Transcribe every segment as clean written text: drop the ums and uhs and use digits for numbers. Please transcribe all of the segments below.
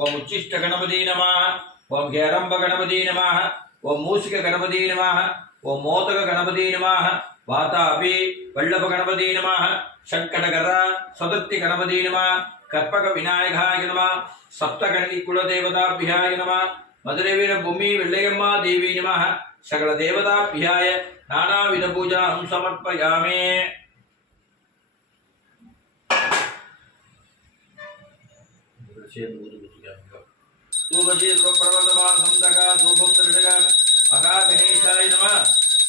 ஓம் உச்சிஷ்ட கணபதி நமः. ஓம் கேரம்ப கணபதி நமः. ஓம் மூசிக கணபதி நமः. ஓம் மோதக கணபதி நமः. வாதாபி வல்லப கணபதி நமः. சங்கடகர சதுர்த்தி கணபதி நமः. கற்பக விநாயகாய நமः. சப்தகணி குலதேவதாபியாய நமः. மதுரை வீர பூமி வெள்ளையம்மா தேவி நமः. சகல தேவதாபியாய நானாவித பூஜாம் சமர்ப்பயாமே. மகா கணேசாய நமः.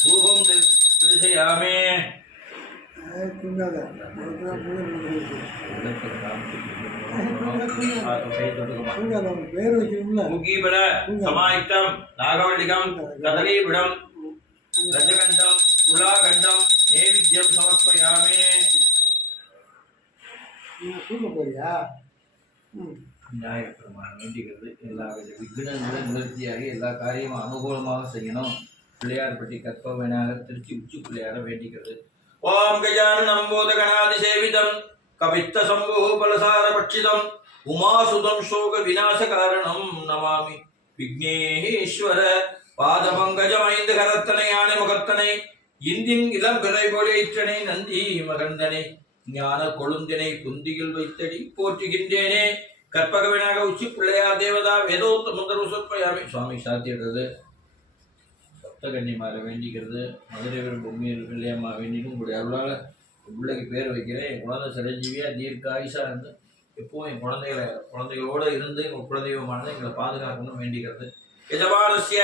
தூபம் தரிசயாமே. முகீபல சமாயுக்தம் நாகவல்லிகம் கதலீபிடம் ரஜகண்டம் உலாகண்டம் நைவேத்யம் சமர்ப்பயாமே. நியாயப்பிரமாணம் வேண்டிக்கிறது. எல்லா விக்னங்களும் நிவர்த்தியாகி எல்லா காரியமும் அனுகூலமாக செய்யணும். பிள்ளையார்பட்டி கற்ப விநாயகர் திருச்சி உச்சி பிள்ளையார வேண்டிக்கிறது. ஓம் கஜானனம் போதகணாதி சேவிதம் கபித்த சம்பு பலசார பட்சிதம் உமாசுதம் சோக விநாச காரணம் நமாமி விக்னேஸ்வர பாதபங்கஜம் ஐந்து கரத்தனை யானை முகத்தனை இந்தின் இளம் பிறை பொழியற்றனை நந்தி மகந்தனை ஞான கொழுந்தினை குந்தியில் வைத்தடி போற்றுகின்றேனே. கற்பக விநாயக உச்சி பிள்ளையார் தேவதா வேதோத்த முந்தர் சொற்பயாமி. சுவாமி சாத்திடுறது. சப்தகன்னிமாரை வேண்டிக்கிறது. மதுரை பொம்மி வெள்ளையம்மா வேண்டின்னு உங்களுடைய அருளால் பிள்ளைக்கு பேர் வைக்கிறேன். என் குழந்தை சிரஞ்சீவியா தீர்க்க ஆயுஷா இருந்து எப்பவும் என் குழந்தைகளோடு இருந்து எங்கள் குலதெய்வமானது எங்களை பாதுகாக்கணும்னு வேண்டிக்கிறது. யஜமானஸ்ய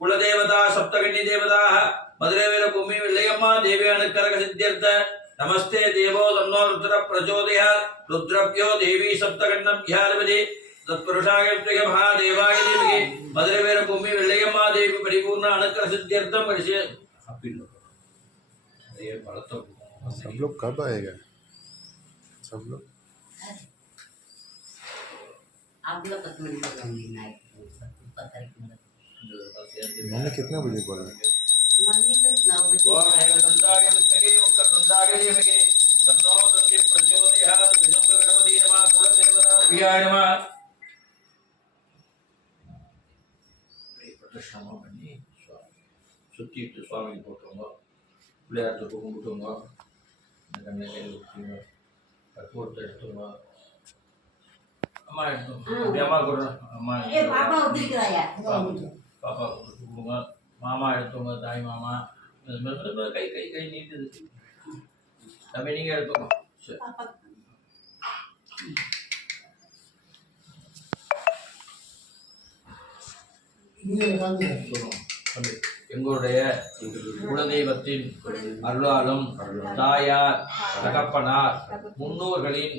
குலதேவதா சப்தகன்னி தேவதா மதுரை பூமி வெள்ளையம்மா தேவி அனுக்கரக சித்தியர்த்த நமஸ்தே தேவோ தன்னோ ருத்ர பிரச்சோதயாத் ருத்ரப்யோ தேவி சப்தகண்டம் ध्यानविधि तत्पुरुषाय महादेवाय देवी मधुरे भूमि वेल्लयम्मा देवी परिपूर्ण अनुग्रह सिद्ध्यर्थम करिष्ये. सब लोग कब आएगा? सब लोग मैंने कितने बजे बोला? பிரதட்சணமா பண்ணி சுற்றிட்டு சுவாமி போட்டுருங்க. பிள்ளையார்த்த கும்பிட்டுங்க. கண்ணில் ஊற்றுங்க. கற்பூரத்தை எடுத்துங்க. அம்மா எடுத்துங்க. அம்மா கூட அம்மா பாப்பா கொடுங்க. மாமா எடுத்துங்க. தாய் மாமா கை கை கை நீட்டுது. தம்பி நீங்க எடுத்துங்க. சரி எங்களுடைய குலதெய்வத்தின் அருளாலும் தாயார் தகப்பனார் முன்னோர்களின்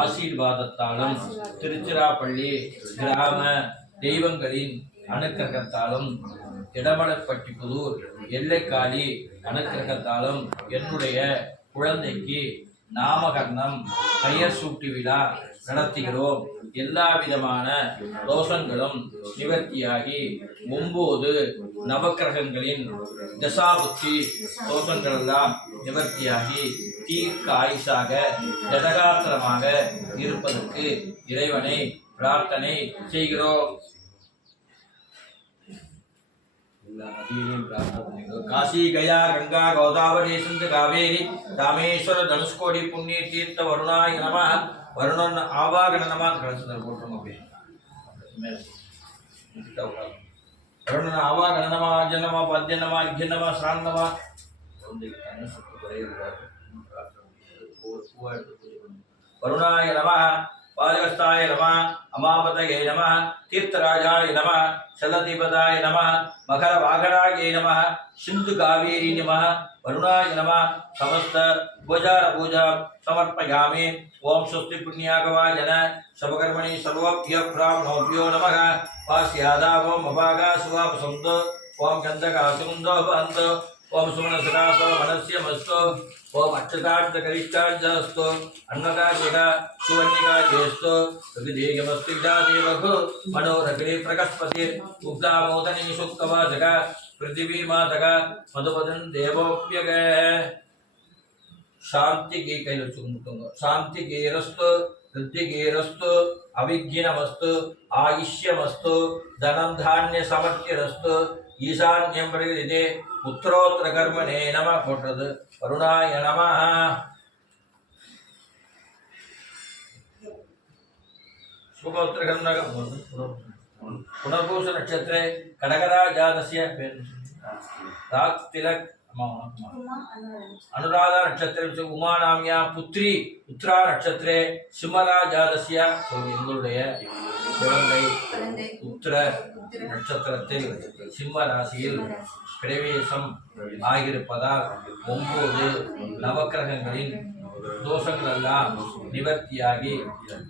ஆசீர்வாதத்தாலும் திருச்சிராப்பள்ளி கிராம தெய்வங்களின் அனுக்கிரகத்தாலும் இடமலப்பட்டி புதூர் எல்லைக்காளி அனுக்கிரகத்தாலும் என்னுடைய குழந்தைக்கு நாமகரணம் பெயர் சூட்டு விழா நடத்துகிறோம். எல்லா விதமான தோஷங்களும் நிவர்த்தியாகி 9 நவக்கிரகங்களின் தசாபுத்தி தோஷங்கள் எல்லாம் நிவர்த்தியாகி தீர்க்க ஆயுஷாக ஜடகாத்திரமாக இருப்பதற்கு இறைவனை பிரார்த்தனை செய்கிறோம். काशी गया गंगा गोदावरी सिंध कावेरी रामेश्वर धनुष्कोடி पुण्य तीर्थ वरुणाय नमः. வருணன் ஆவாகன நமः. கலசத்தில் போட்டுருங்க. வருணன் ஆவாகன நமः. ஆஜ்ய நமः. பத்ய நமः. அர்க்ய நமः. ஸ்ரான் நமः. வருணாய நமः. பாதகஸ்தாய நமः. அமாபதயே நமः. தீர்த்தராஜாய நமः. शलधिपदाय नमः. मकर वागणाय नमः. सिंधु कावेरी नमः. वरुणाय नमः. समस्त उपचार पूजा समर्पयामि. ओम स्वस्ति पुण्यागवाजन शवकर्मणि सर्वभ्यो ब्राह्मणोभ्यो नमः. वास्यादावो मभागा सुवापसंतो ओम गंधकासुंदो भवन्तु. ओम सुमनसकासो मनस्य मस्तु. ओम अक्षतार्थ करिष्ठार्थस्तु अन्नदायिका सुवर्णिका जेस्तु प्रतिदेयमस्तिजा देवघु मनोरग्रे प्रकस्पति उक्तामोदनी सुक्तवाचक पृथ्वी मातक मधुपदन देवोप्यग. शांति की कई लक्ष्य शांति की रस्तु वृद्धि की रस्तु अविघ्नमस्तु आयुष्यमस्तु धनं धान्य समर्थिरस्तु ईशान्यं प्रकृते उत्तरोत्तर कर्मणे नमः कोटद् वरुणाय नमः शुभोत्तरकर्णकं पुनर्पूष नक्षत्रे कडकराजातस्य तिलक अनुराधा नक्षत्रे उमा नाम्या पुत्री उत्तरा नक्षत्रे सिंहराजातस्य எங்களுடைய குழந்தை உத்திர நட்சத்திரத்தில் சிம்ம ராசியில் பிரவேசம் ஆகியிருப்பதால் 9 நவக்கிரகங்களின் தோஷங்கள் எல்லாம் நிவர்த்தியாகி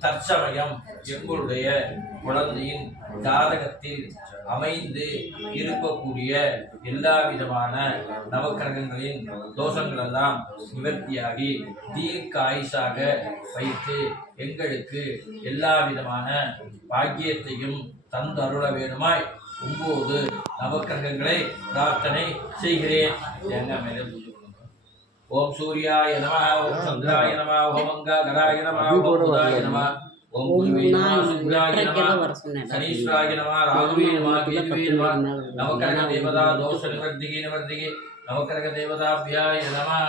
தற்சமயம் எங்களுடைய குழந்தையின் ஜாதகத்தில் அமைந்து இருக்கக்கூடிய எல்லா விதமான நவக்கிரகங்களின் தோஷங்கள் எல்லாம் நிவர்த்தியாகி தீர்க்க ஆயுசாக வைத்து எங்களுக்கு எல்லா விதமான பாக்கியத்தையும் தந்து அருள வேணுமாய் 9 நவக்கிரகங்களை பிரார்த்தனை செய்கிறேன். ஓம் சூர்யாய நமः ஓம் சந்திராய நமः ஓம் அங்காரகாய நமः ஓம் புதாய நமः ஓம் குருவே நமः சுக்ராய நமः சனீஸ்வராய நமः ராகுவே நமः கேதுவே நமः நவக்கிரக தேவதா தோஷ நிவர்த்திகே நவக்கிரக தேவதாபியாய நமः.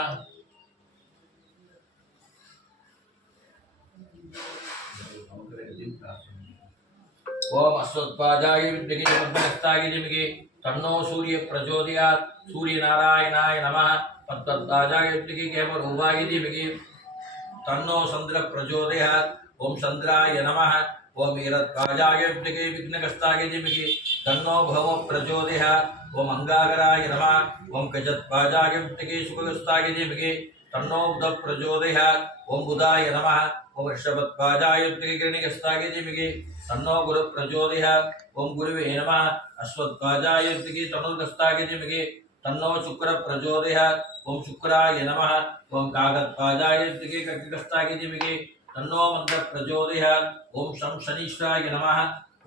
ओम अश्वत्थाजाय विद्महे पद्महस्ताय धीमहि तन्नो सूर्य प्रचोदयात् सूर्यनारायणाय नमः पद्महस्ताजाय विद्महे केमरूपाय धीमहि तन्नो चंद्र प्रचोदयात् ओम चंद्राय नमः ओम वीरध्वजाय विद्महे विघ्नहस्ताय धीमहि तन्नो भव प्रचोदयात् ओम अंगारकाय नमः ओम गजध्वजाय विद्महे शुभहस्ताय धीमहि तन्नो बुध प्रचोदयात् ओम बुधाय नमः ओम ऋषभध्वजाय विद्महे किरणहस्ताय धीमहि तन्नो गुरु प्रचोदयात् ओम गुरुवे नमः अश्वत्थाजाय विद्महे तनोहस्ताय धीमहि तन्नो शुक्र प्रचोदयात् ओम शुक्राय नमः ओम कागध्वजाय विद्महे कर्कटहस्ताय धीमहि तन्नो मंत्र प्रचोदयात् ओम शं शनीश्वराय नमः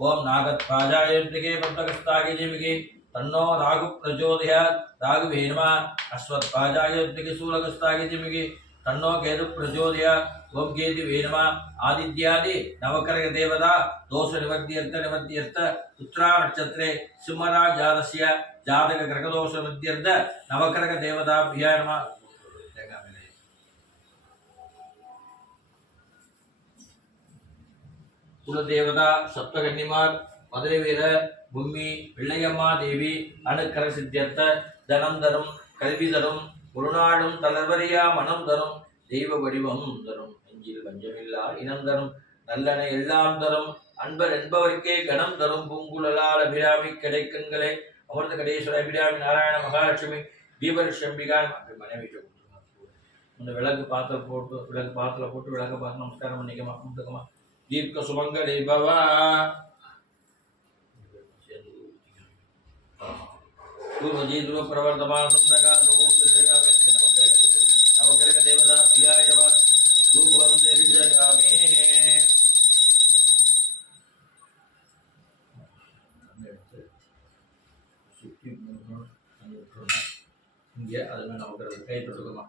ओम नागध्वजाय विद्महे पद्महस्ताय धीमहि तन्नो राहु प्रचोदयात् राघवे नमः अश्वत्थाजाय विद्महे शूलहस्ताय धीमहि तन्नो केतु प्रचोदयात् ओम केतुवे नमः आदित्यादि नवकरक देवता दोष निवर्त्यर्थ उत्तरा नक्षत्रे सिंहराजातस्य जातक ग्रह दोष निवर्त्यर्थ नवकरक देवताभ्याय नमः. कुल देवता सप्तकन्निमार मधुரை வீர பூமி பிள்ளையம்மா தேவி அனுக்கர சித்தியர்த்த தனம் தரும் கல்வி தரும் ஒரு நாடும் தளர்வறியா மனம் தரும் தெய்வ வடிவம் தரும் நெஞ்சில் வஞ்சமில்லா இனம் தரும் நல்லன எல்லாம் தரும் அன்பர் என்பவர்க்கே கணம் தரும் பூங்குழலால் அபிராமி கிடைக்கண்களே அமிர்த கடேஸ்வர அபிராமி நாராயண மகாலட்சுமி தீபரிஷம்பிகான் மனைவி இந்த விளக்கு பாத்திரம் போட்டு விளக்கு பார்த்து நமஸ்காரம் பண்ணிக்கமா கும்பிட்டுக்கமா தீர்க்க சுமங்கலே பவா. பூர்வஜி துருவ பிரவர்த்தமான சுந்தரகா नवकरक देवता प्रियाय नमः धूपं दर्शयामि. இங்கே அதுமே நவக்கரக கை தொட்டுக்கமா.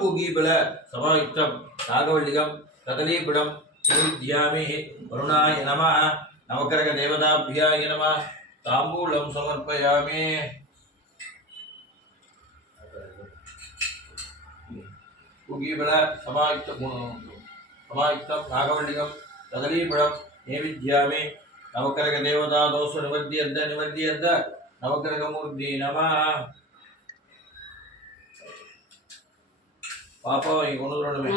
பூகீபல சமாயுக்தம் நாகவல்லிகம் கதலீபுடம் நிவேத்யாமி வருணாய நமः நவக்கரக தேவதாபியாய நமः தாம்பூலம் சமர்ப்பயாமி. பூகீபல சமாயுக்தம் நாகவல்லிகம் கதலீபுடம் நிவேத்யாமி நவக்கரக தேவதா தோஷ நிவர்த்தியர்த்த நவக்கரக மூர்த்தி நமः. பாப்பா இங்க கொண்டு வரணுமே